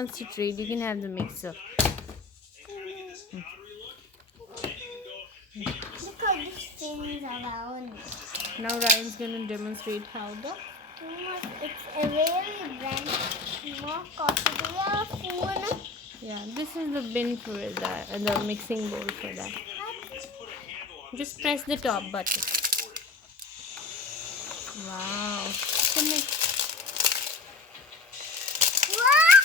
wants to trade, you can have the mixer. Look at these things around. Now Ryan's gonna demonstrate how the It's a really brand more coffee. Do you have a spoon? this is the bin for that and the mixing bowl for that. Just press the top button. Wow. So What?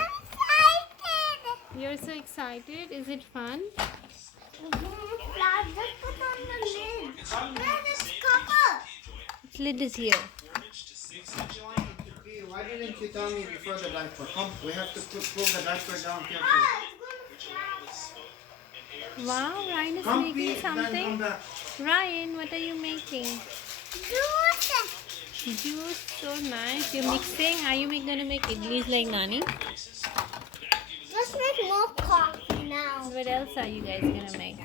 I'm excited. you're so excited. Is it fun? Just put on the lid. Where is the cover? Its lid is here. Why didn't you tell me before the diaper? Come, we have to pull the diaper down carefully. Wow, Ryan is Come, making Pete, then come something. back. Ryan, what are you making? Juice. Juice, so nice. You're mixing. Are you gonna make idlis like Nani? Let's make more coffee now. What else are you guys gonna make?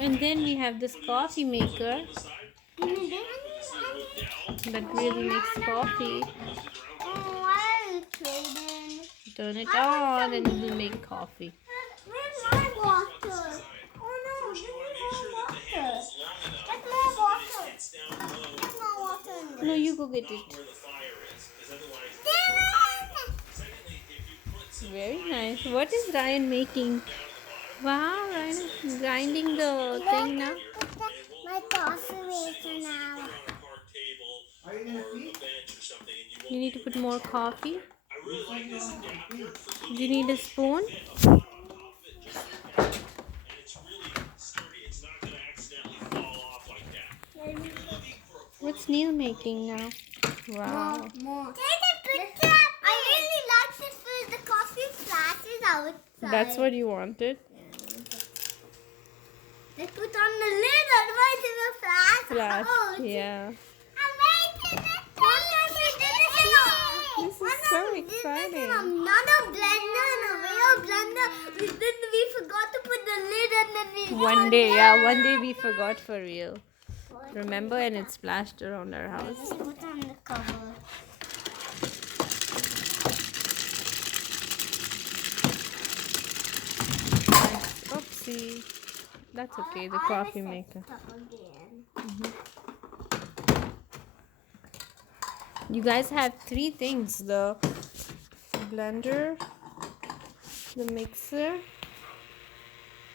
And then we have this coffee maker that really makes coffee. Oh, why are you trading? Turn it on and it will make coffee. Where's my water? Oh no, give me more water. Get more water. Get more water in there. No, you go get it. Very nice. What is Ryan making? Wow, Ryan is grinding the thing now. My coffee maker now. Are you gonna pee? You need to put more coffee. Do you need a spoon? What's Neil making now? Wow. More. Take a picture. I really like this for the coffee flashes outside. That's what you wanted? They put on the lid, otherwise it will flash. Flash. Oh, Yeah. I'm making it. This is so exciting. This is another blender and a real blender. We forgot to put the lid and then we One day we forgot for real. Remember, and it splashed around our house. Let's put on the cover. Oopsie. That's okay, the coffee maker. You guys have 3 things: the blender, the mixer,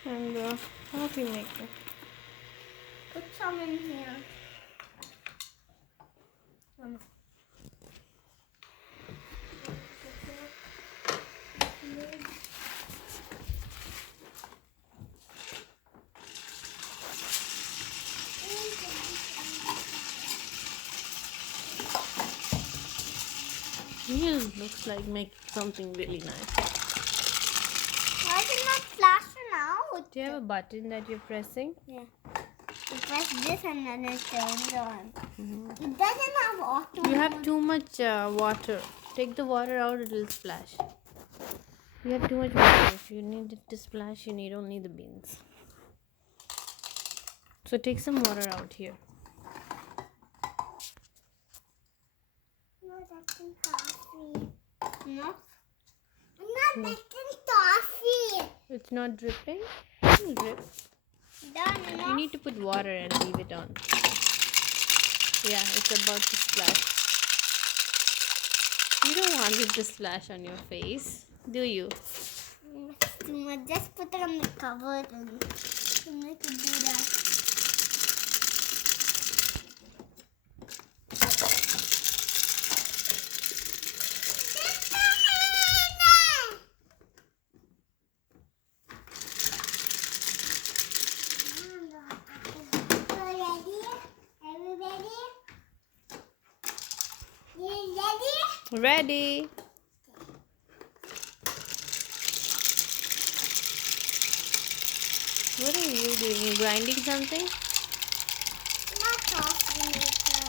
and the coffee maker. Put some in here. Neil looks like making something really nice. Why is it not flashing out? Do you have a button that you're pressing? Yeah. You press this and then it turns on. It doesn't have auto. You have too much water. Take the water out, it will splash. You have too much water. If you need it to splash, you need only the beans. So take some water out here. No, that's in coffee. No? I'm not making coffee. It's not dripping? It will drip. Done You enough. need to put water and leave it on. Yeah, it's about to splash. You don't want it to splash on your face, do you? That's too much. Just put it on the cover and I can do that. Ready? What are you doing? You grinding something? My coffee maker.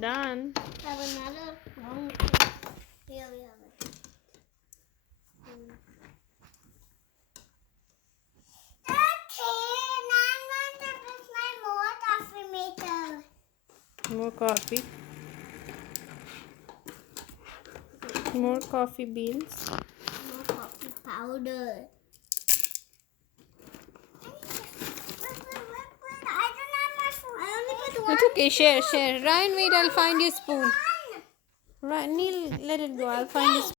Done. I have another one. Here we have it. More coffee. More coffee beans. More coffee powder. I don't have my spoon. I only put one. It's okay. Share. Ryan, wait. I'll find your spoon. One. Ryan, Neil, let it go. I'll find your spoon.